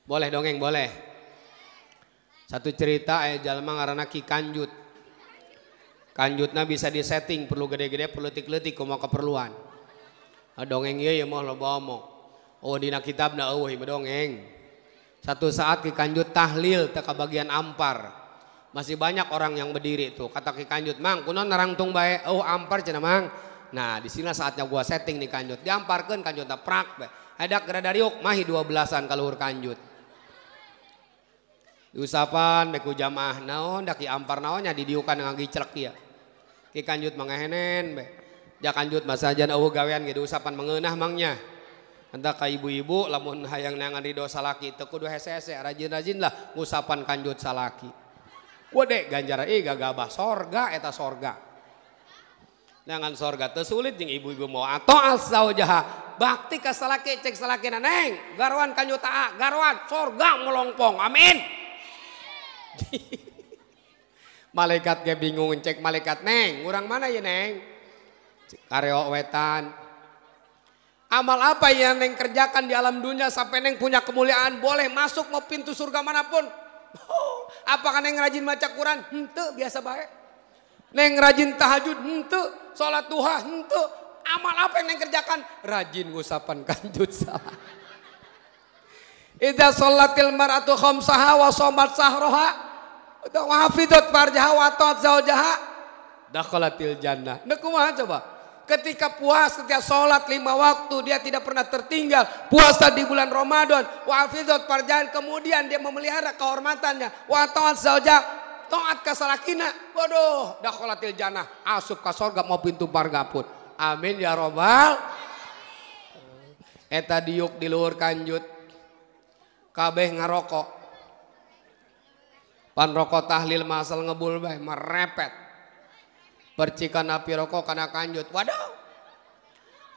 Boleh dongeng boleh. Satu cerita jalma ngaranna ki kanjut. Kanjutna bisa disetting perlu gede-gede perlu letik-letik kumaha keperluan. Dongeng ieu mah loba omong. Oh dina kitabna eueuh dongeng. Satu saat ki kanjut tahlil teh ka bagian ampar. Masih banyak orang yang berdiri tuh. Kata ki kanjut, "Mang, kunaon narangtung bae?" "Oh, ampar cenah, Mang." Nah di sini saatnya gua setting nih kanjut. Diamparkan kanjutna prak be. Hadak geradariuk mahi 12-an kaluhur kanjut. Diusapan beku jamaah naon daki ampar naonnya didiukan dengan giclek ya. Ki kanjut mangahenen be. Ja kanjut masajan eueuh gawean ge diusapan mengeunah mangnya. Hendak ka ibu-ibu lamun hayang nangan ridho salaki teu kudu hese-hese rajin-rajin lah ngusapan kanjut salaki. Gede ganjaran gagabah sorga eta sorga. Nangan sorga teu sulit jeung ibu-ibu mau atau al-zawjaha bakti ka salaki cek salakina neng garwan kanjut taa garwan sorga melongpong amin. Malaikat ge bingung cek malaikat neng urang mana ya neng kareo wetan. Amal apa yang neng kerjakan di alam dunia sampai neng punya kemuliaan boleh masuk mau pintu surga manapun. Apakah neng rajin baca Quran? Henteu biasa bae. Neng rajin tahajud? Henteu. Salat duha? Henteu. Amal apa yang neng kerjakan? Rajin ngusapan kanjut salat. Idza sholatil mar'atu khamsaha wa shamat sahroha wa hafidhat farjaha wa ta'at zaujaha dakhalatil jannah. Nah kumaha coba? ketika puas, ketika sholat 5 waktu, dia tidak pernah tertinggal. Puasa di bulan Ramadan, wa hafizat farjain, kemudian dia memelihara kehormatannya. Wa ta'at zauja, taat ka salakina. Waduh, dakhalatil jannah, asup ka surga mau pintu parga pun. Amin ya robbal. Eta diuk di luhur kanjut, kabeh ngarokok. Pan rokok tahlil masal ngebul bae merepet. Percikan api rokok karena kanjut. Waduh.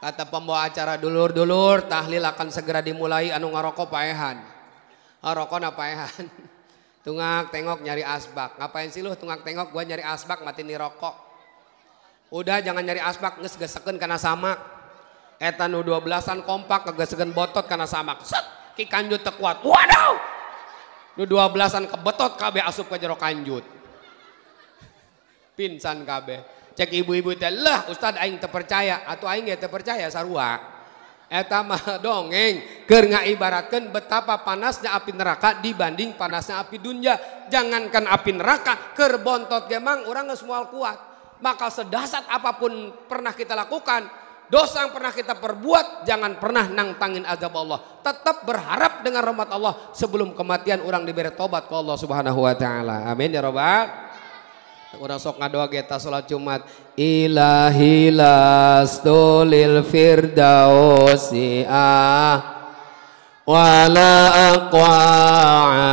Kata pembawa acara, dulur-dulur tahlil akan segera dimulai, anu ngarokok paehan. Rokok na paehan. Tungak tengok nyari asbak. Ngapain sih lu tungak tengok, gua nyari asbak mati nih rokok. Udah jangan nyari asbak, geus gesekeun kana samak. Eta nu 12-an kompak kegesekeun botot kana samak. Set, ki kanjut teu kuat. Waduh. Nu 12-an kebetot kabeh asup ka jero kanjut. Pinsan kabeh. Cek ibu-ibu teh, "Lah, Ustad aing teu percaya." Atuh aing ge teu percaya sarua. Eta mah dongeng keur ngaibaratkeun betapa panasnya api neraka dibanding panasnya api dunya. Jangankan api neraka, keur bontot ge mang urang geus moal kuat. Maka sedasat apapun pernah kita lakukan, dosa yang pernah kita perbuat, jangan pernah nantangin azab Allah. Tetap berharap dengan rahmat Allah sebelum kematian orang diberi tobat ke Allah Subhanahu wa taala. Amin ya rabbal. Urang sok ngadoa geta salat Jumat. Ilahi lastulil firdausi wala aqwa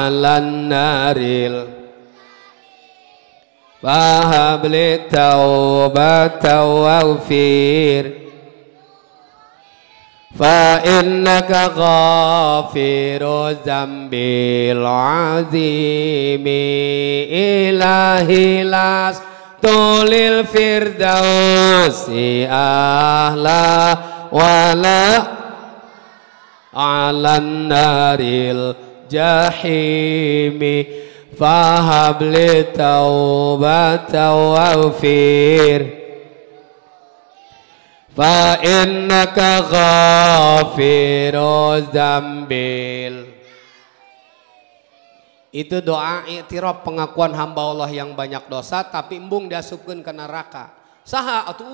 'alan naril fahabli taubata waghfir fa innaka ghafiru dzambil azimi ilahi las tulil firdausi ahla wala alan naril jahimi fahabli taubata waghfir fa innaka ghafiru dzambil. Itu doa i'tiraf, pengakuan hamba Allah yang banyak dosa tapi embung diasupkeun ke neraka. Saha atuh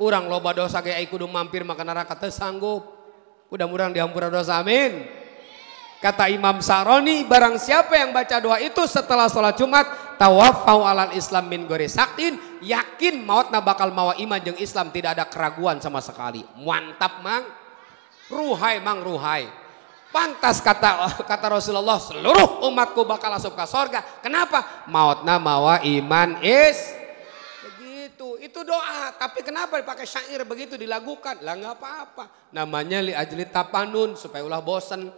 urang loba dosa ge ai kudu mampir maka neraka teu sanggup. Mudah-mudahan diampura dosa, amin. Kata Imam Saroni, barang siapa yang baca doa itu setelah sholat Jumat, tawaffau alal Islam min ghairi sakin, yakin mautna bakal mawa iman jeung Islam, tidak ada keraguan sama sekali. Mantap mang, ruhai mang ruhai. Pantas kata Rasulullah, seluruh umatku bakal masuk ke surga. Kenapa? Mautna mawa iman begitu. Itu doa. Tapi kenapa dipakai syair begitu dilagukan? Lah nggak apa-apa. Namanya li ajli tapanun, supaya ulah bosan.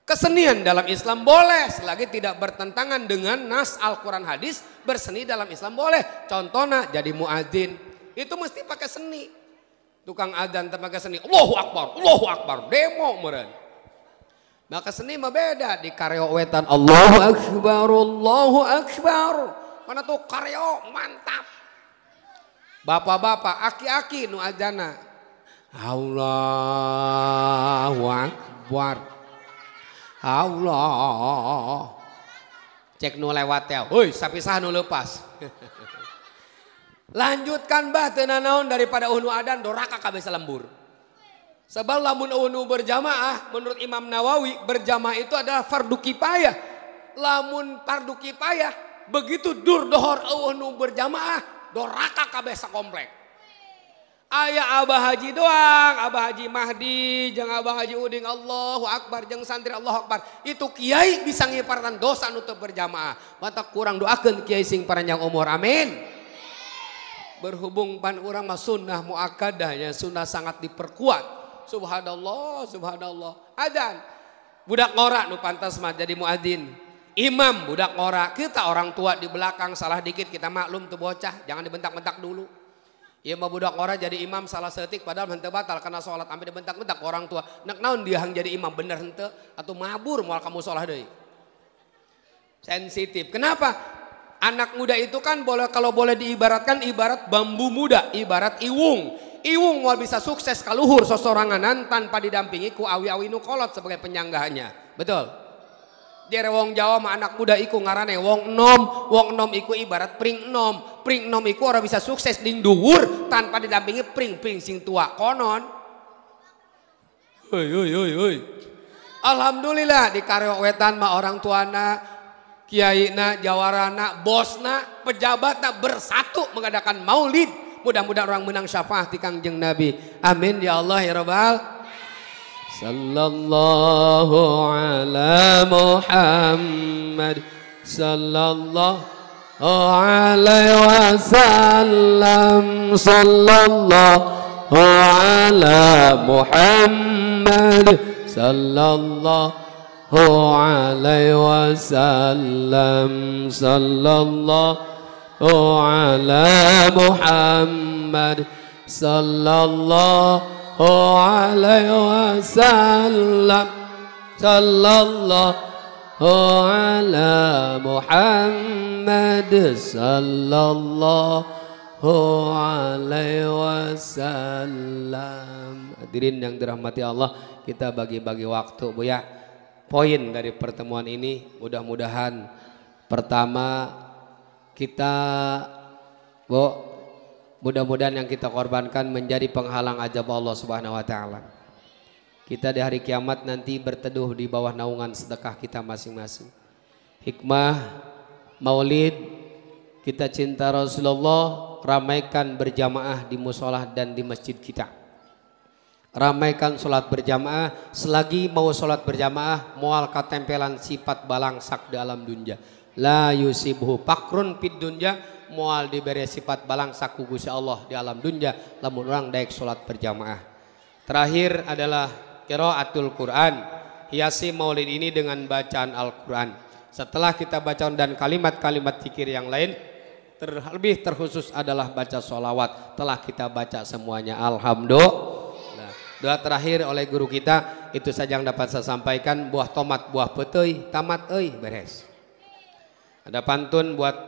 Kesenian dalam Islam boleh selagi tidak bertentangan dengan nas Al-Quran hadis. Berseni dalam Islam boleh. Contohnya jadi muadzin itu mesti pakai seni. Tukang adzan pakai seni, Allahu Akbar, demo meureun. Maka seni mah beda, di kareo wetan Allahu Akbar. Mana tuh kareo mantap. Bapak-bapak, aki-aki nu adzana Allahu Akbar. Allah cek nu lewat ya, hoi sapisah nu lepas. Lanjutkan bah teu naon daripada unu adan doraka kabeh salembur. Sebab lamun unu berjamaah menurut Imam Nawawi berjamaah itu adalah fardu kifayah. Lamun fardu kifayah begitu dur dohor unu berjamaah doraka kabeh sakomplek. Aya Abah Haji doang, Abah Haji Mahdi, jeung Abah Haji Uding Allahu Akbar, jeung santri Allahu Akbar. Itu kiai bisa ngipartan dosa nu teu berjamaah. Mata kurang doakeun kiai sing panjang umur, amin. Berhubung pan urang mah sunnah muakkadahnya, sunnah sangat diperkuat. Subhanallah, subhanallah. Adzan. Budak ngora nu pantas mah jadi muadzin. Imam budak ngora, kita orang tua di belakang salah dikit kita maklum tuh bocah, jangan dibentak-bentak dulu. Ya mah budak ngora jadi imam salah setik padahal henteu batal karena sholat sampai dibentak-bentak orang tua. Nek naon dia hang jadi imam bener henteu atau mabur moal kamu sholat deui. Sensitif. Kenapa? Anak muda itu kan boleh, kalau boleh diibaratkan ibarat bambu muda, ibarat iwung. Iwung mau bisa sukses kaluhur sosoranganan tanpa didampingi ku awi-awi nu kolot sebagai penyanggahnya. Betul? Jere wong Jawa mah anak muda iku ngarane wong enom. Wong enom iku ibarat pring enom. Pring enom iku orang bisa sukses di dhuwur tanpa didampingi pring sing tua konon. Hoi. Alhamdulillah di Karyo Wetan mah orang tuana, kiaina, jawarana, bosna, pejabatna bersatu mengadakan maulid. Mudah-mudahan orang menang syafaat di Kangjeng Nabi. Amin ya Allah ya Rabbal. Sallallahu ala Muhammad sallallahu alaihi wasallam sallallahu ala Muhammad sallallahu alaihi wasallam sallallahu ala Muhammad sallallahu alaihi wasallam sallallahu ala Muhammad sallallahu alaihi wasallam. Hadirin yang dirahmati Allah, kita bagi-bagi waktu Bu ya. Poin dari pertemuan ini mudah-mudahan pertama kita Bu, mudah-mudahan yang kita korbankan menjadi penghalang ajab Allah Subhanahu wa taala. Kita di hari kiamat nanti berteduh di bawah naungan sedekah kita masing-masing. Hikmah Maulid, kita cinta Rasulullah, ramaikan berjamaah di musolah dan di masjid kita. Ramaikan sholat berjamaah, selagi mau sholat berjamaah moal katempelan sifat balangsak di alam dunya. La yusibhu pakrun fid dunya, moal diberi sifat balangsak ku Gusti Allah di alam dunya lamun urang daek salat berjamaah. Terakhir adalah qiraatul Quran. Hiasi maulid ini dengan bacaan Al-Quran. Setelah kita baca dan kalimat-kalimat zikir yang lain, terlebih terkhusus adalah baca sholawat. Telah kita baca semuanya, alhamdulillah. Doa terakhir oleh guru kita, itu saja yang dapat saya sampaikan. Buah tomat, buah peteuy, tamat euy, beres. Ada pantun buat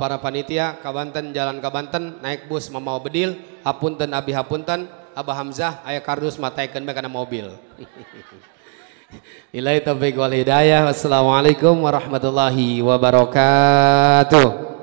para panitia Kabanten, jalan Kabanten naik bus membawa bedil, hapunten abi hapunten Abah Hamzah aya kardus mataikeun bae kana mobil. Billahi taufiq wal hidayah. Wassalamualaikum warahmatullahi wabarakatuh.